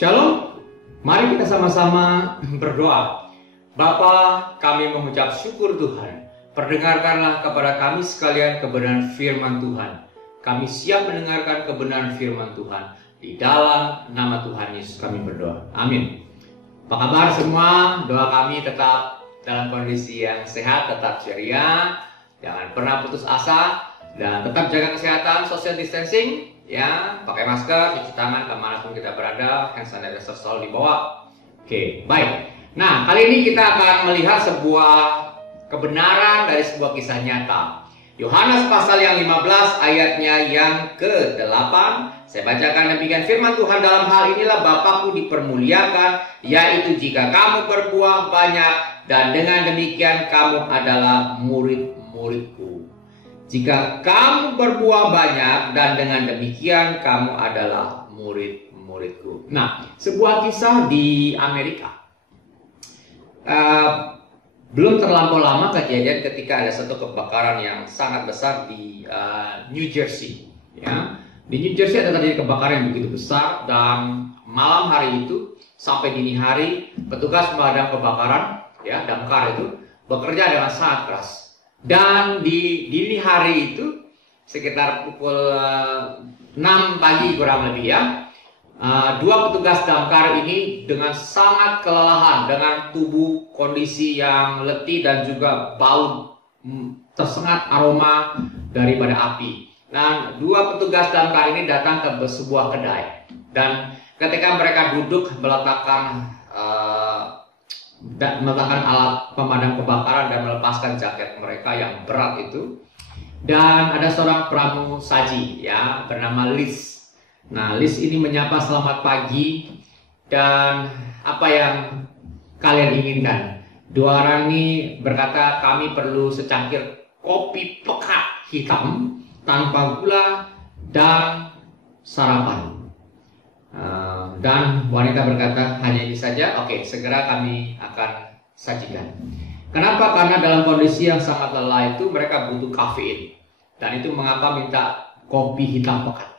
Shalom, mari kita sama-sama berdoa. Bapa, kami mengucap syukur Tuhan. Perdengarkanlah kepada kami sekalian kebenaran firman Tuhan. Kami siap mendengarkan kebenaran firman Tuhan. Di dalam nama Tuhan Yesus kami berdoa. Amin. Apa kabar semua? Doa kami tetap dalam kondisi yang sehat, tetap ceria, jangan pernah putus asa, dan tetap jaga kesehatan, social distancing. Ya, pakai masker, cuci tangan kemanapun kita berada, hand sanitizer selalu dibawa. Oke, baik. Nah, kali ini kita akan melihat sebuah kebenaran dari sebuah kisah nyata. Yohanes pasal yang 15 ayatnya yang ke-8. Saya bacakan demikian firman Tuhan, dalam hal inilah Bapakku dipermuliakan, yaitu jika kamu berbuah banyak, dan dengan demikian kamu adalah murid-muridku. Jika kamu berbuah banyak, dan dengan demikian kamu adalah murid-muridku. Nah, sebuah kisah di Amerika. Belum terlampau lama kejadian ketika ada satu kebakaran yang sangat besar di New Jersey. Ya. Di New Jersey ada terjadi kebakaran yang begitu besar, dan malam hari itu sampai dini hari petugas pemadam kebakaran, ya, damkar itu bekerja dengan sangat keras. Dan di dini hari itu sekitar pukul 6 pagi kurang lebih, ya, dua petugas damkar ini dengan sangat kelelahan, dengan tubuh kondisi yang letih dan juga bau tersengat aroma daripada api. Nah, dua petugas damkar ini datang ke sebuah kedai, dan ketika mereka duduk meletakkan alat pemadam kebakaran dan melepaskan jaket mereka yang berat itu, dan ada seorang pramusaji, ya, bernama Liz. Nah, Liz ini menyapa, selamat pagi, dan apa yang kalian inginkan? Dua orang ini berkata, kami perlu secangkir kopi pekat hitam tanpa gula dan sarapan. Dan wanita berkata, hanya ini saja. Oke, segera kami akan sajikan. Kenapa? Karena dalam kondisi yang sangat lelah itu mereka butuh kafein, dan itu mengapa minta kopi hitam pekat.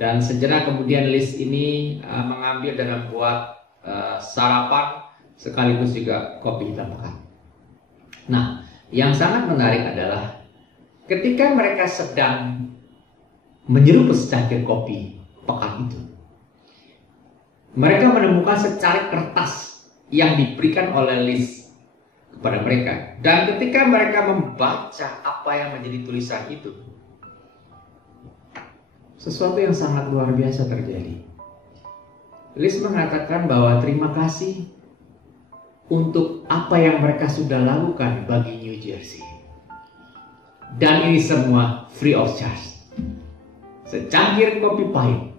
Dan sejenak kemudian Liz ini mengambil dan membuat sarapan sekaligus juga kopi hitam pekat. Nah, yang sangat menarik adalah ketika mereka sedang menyerup secangkir kopi pekat itu, mereka menemukan secari kertas yang diberikan oleh Liz kepada mereka. Dan ketika mereka membaca apa yang menjadi tulisan itu, sesuatu yang sangat luar biasa terjadi. Liz mengatakan bahwa terima kasih untuk apa yang mereka sudah lakukan bagi New Jersey. Dan ini semua free of charge. Secangkir kopi pahit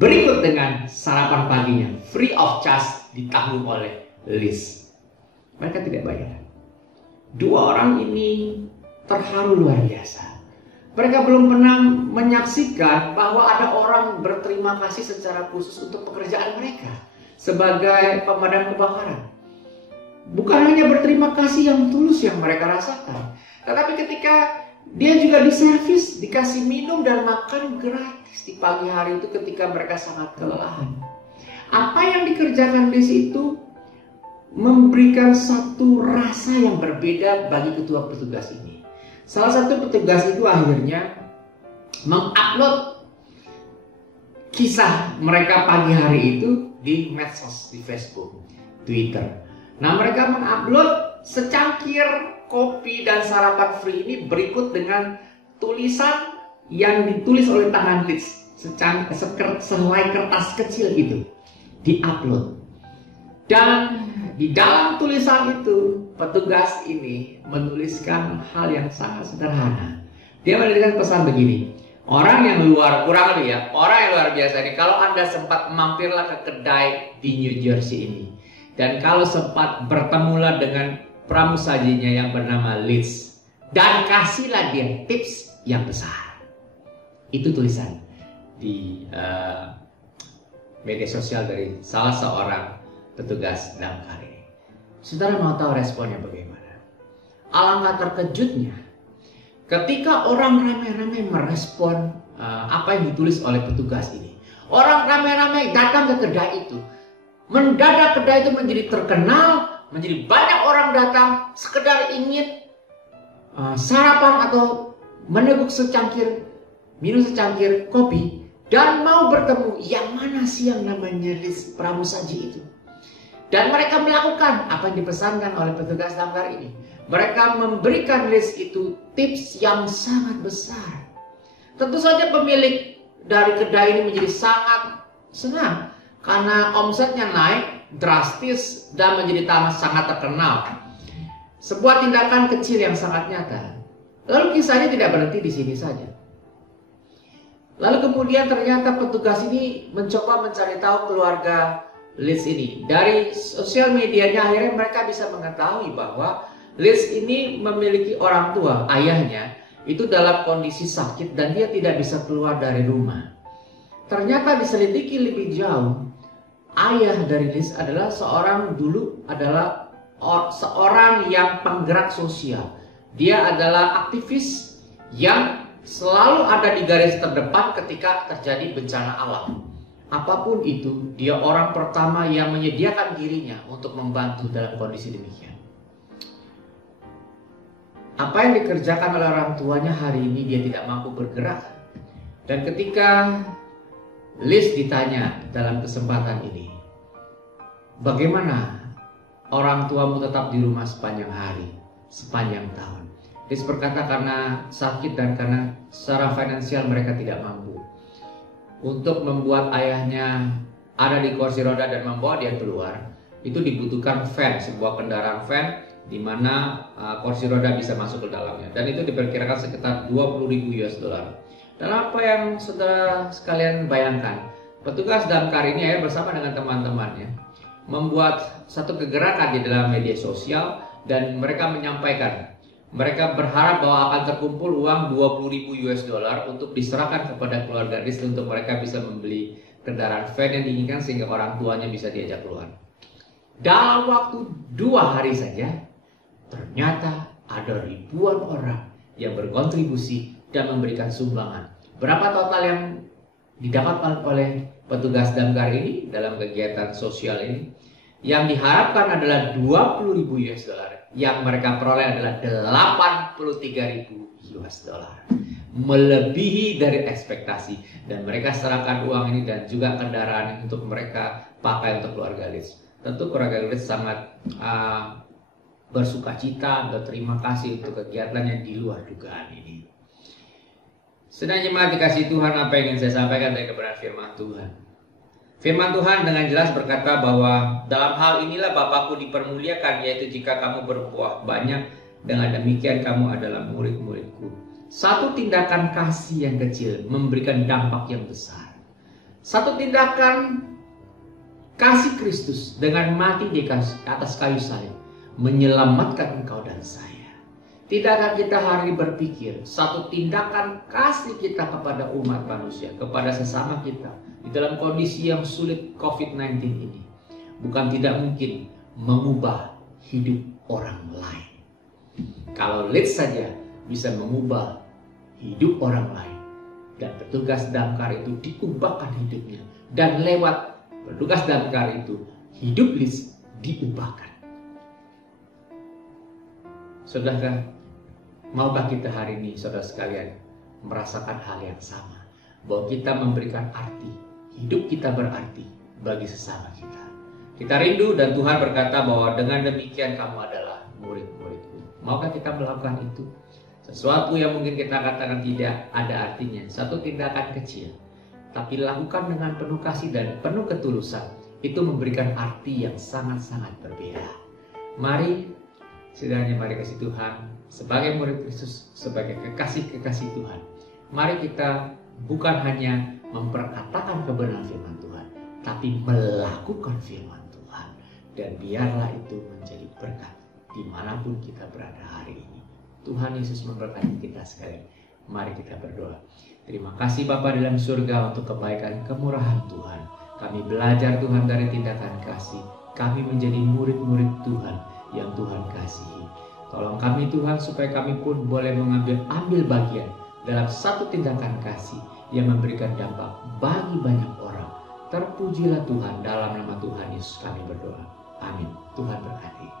berikut dengan sarapan paginya, free of charge, ditanggung oleh Liz. Mereka tidak bayar. Dua orang ini terharu luar biasa. Mereka belum pernah menyaksikan bahwa ada orang berterima kasih secara khusus untuk pekerjaan mereka sebagai pemadam kebakaran. Bukan hanya berterima kasih yang tulus yang mereka rasakan, tetapi ketika dia juga diservis, dikasih minum dan makan gratis di pagi hari itu ketika mereka sangat kelelahan. Apa yang dikerjakan di situ memberikan satu rasa yang berbeda bagi ketua petugas ini. Salah satu petugas itu akhirnya mengupload kisah mereka pagi hari itu di medsos, di Facebook, Twitter. Nah, mereka mengupload secangkir kopi dan sarapan free ini berikut dengan tulisan yang ditulis oleh tangan Liz, sehelai kertas kecil itu diupload. Dan di dalam tulisan itu petugas ini menuliskan hal yang sangat sederhana. Dia menuliskan pesan begini, orang yang luar biasa ini, kalau Anda sempat mampirlah ke kedai di New Jersey ini, dan kalau sempat bertemulah dengan pramusajinya yang bernama Liz, dan kasihlah dia tips yang besar. Itu tulisan di media sosial dari salah seorang petugas damkar ini. Saudara mau tahu responnya bagaimana? Alangkah terkejutnya ketika orang ramai-ramai merespon apa yang ditulis oleh petugas ini. Orang ramai-ramai datang ke kedai itu. Mendadak kedai itu menjadi terkenal, menjadi banyak orang datang sekedar ingin sarapan atau meneguk secangkir, minum secangkir kopi, dan mau bertemu yang mana sih yang namanya list pramusaji itu. Dan mereka melakukan apa yang dipesankan oleh petugas damkar ini. Mereka memberikan list itu tips yang sangat besar. Tentu saja pemilik dari kedai ini menjadi sangat senang karena omsetnya naik drastis dan menjadi sangat terkenal. Sebuah tindakan kecil yang sangat nyata. Lalu kisahnya tidak berhenti di sini saja. Lalu kemudian ternyata petugas ini mencoba mencari tahu keluarga Liz ini. Dari sosial medianya akhirnya mereka bisa mengetahui bahwa Liz ini memiliki orang tua, ayahnya itu dalam kondisi sakit dan dia tidak bisa keluar dari rumah. Ternyata diselidiki lebih jauh, ayah dari Liz adalah seorang yang penggerak sosial. Dia adalah aktivis yang selalu ada di garis terdepan ketika terjadi bencana alam. Apapun itu, dia orang pertama yang menyediakan dirinya untuk membantu dalam kondisi demikian. Apa yang dikerjakan oleh orang tuanya hari ini dia tidak mampu bergerak. Dan ketika Liz ditanya dalam kesempatan ini, bagaimana orang tuamu tetap di rumah sepanjang hari, sepanjang tahun? Liz berkata karena sakit dan karena secara finansial mereka tidak mampu. Untuk membuat ayahnya ada di kursi roda dan membawa dia keluar, itu dibutuhkan van, sebuah kendaraan van di mana kursi roda bisa masuk ke dalamnya, dan itu diperkirakan sekitar 20.000 US dollar. Dan apa yang saudara sekalian bayangkan, petugas damkar ini bersama dengan teman-temannya membuat satu kegerakan di dalam media sosial dan mereka menyampaikan mereka berharap bahwa akan terkumpul uang 20.000 US dollar untuk diserahkan kepada keluarga Liz untuk mereka bisa membeli kendaraan van yang diinginkan sehingga orang tuanya bisa diajak keluar. Dalam waktu 2 hari saja, ternyata ada ribuan orang yang berkontribusi dan memberikan sumbangan. Berapa total yang didapatkan oleh petugas damkar ini dalam kegiatan sosial ini? Yang diharapkan adalah 20.000 US dollar. Yang mereka peroleh adalah 83.000 US dollar. Melebihi dari ekspektasi. Dan mereka serahkan uang ini dan juga kendaraan ini untuk mereka pakai untuk keluarga Liz. Tentu keluarga Liz sangat bersuka cita, berterima kasih untuk kegiatan yang di luar dugaan ini. Sedang jemaat dikasih Tuhan, apa yang ingin saya sampaikan dari kebenaran firman Tuhan. Firman Tuhan dengan jelas berkata bahwa dalam hal inilah Bapakku dipermuliakan, yaitu jika kamu berbuah banyak, dengan demikian kamu adalah murid-muridku. Satu tindakan kasih yang kecil memberikan dampak yang besar. Satu tindakan kasih Kristus dengan mati di atas kayu salib menyelamatkan engkau dan saya. Tidakkah kita hari ini berpikir satu tindakan kasih kita kepada umat manusia, kepada sesama kita di dalam kondisi yang sulit COVID-19 ini bukan tidak mungkin mengubah hidup orang lain. Kalau Liz saja bisa mengubah hidup orang lain dan petugas damkar itu diubahkan hidupnya, dan lewat petugas damkar itu hidup Liz diubahkan. Saudara, maukah kita hari ini, saudara sekalian, merasakan hal yang sama? Bahwa kita memberikan arti, hidup kita berarti bagi sesama kita. Kita rindu dan Tuhan berkata bahwa dengan demikian kamu adalah murid-muridku. Maukah kita melakukan itu? Sesuatu yang mungkin kita katakan tidak ada artinya, satu tindakan kecil, tapi lakukan dengan penuh kasih dan penuh ketulusan, itu memberikan arti yang sangat-sangat berbeda. Mari, setidaknya mari kasih Tuhan, sebagai murid Kristus, sebagai kekasih-kekasih Tuhan, mari kita bukan hanya memperkatakan kebenaran firman Tuhan, tapi melakukan firman Tuhan. Dan biarlah itu menjadi berkat dimanapun kita berada hari ini. Tuhan Yesus memberkati kita sekalian. Mari kita berdoa. Terima kasih Bapa dalam surga untuk kebaikan kemurahan Tuhan. Kami belajar Tuhan dari tindakan kasih. Kami menjadi murid-murid Tuhan yang Tuhan kasihi. Tolong kami Tuhan supaya kami pun boleh ambil bagian dalam satu tindakan kasih yang memberikan dampak bagi banyak orang Terpujilah Tuhan, dalam nama Tuhan Yesus kami berdoa. Amin. Tuhan berkati.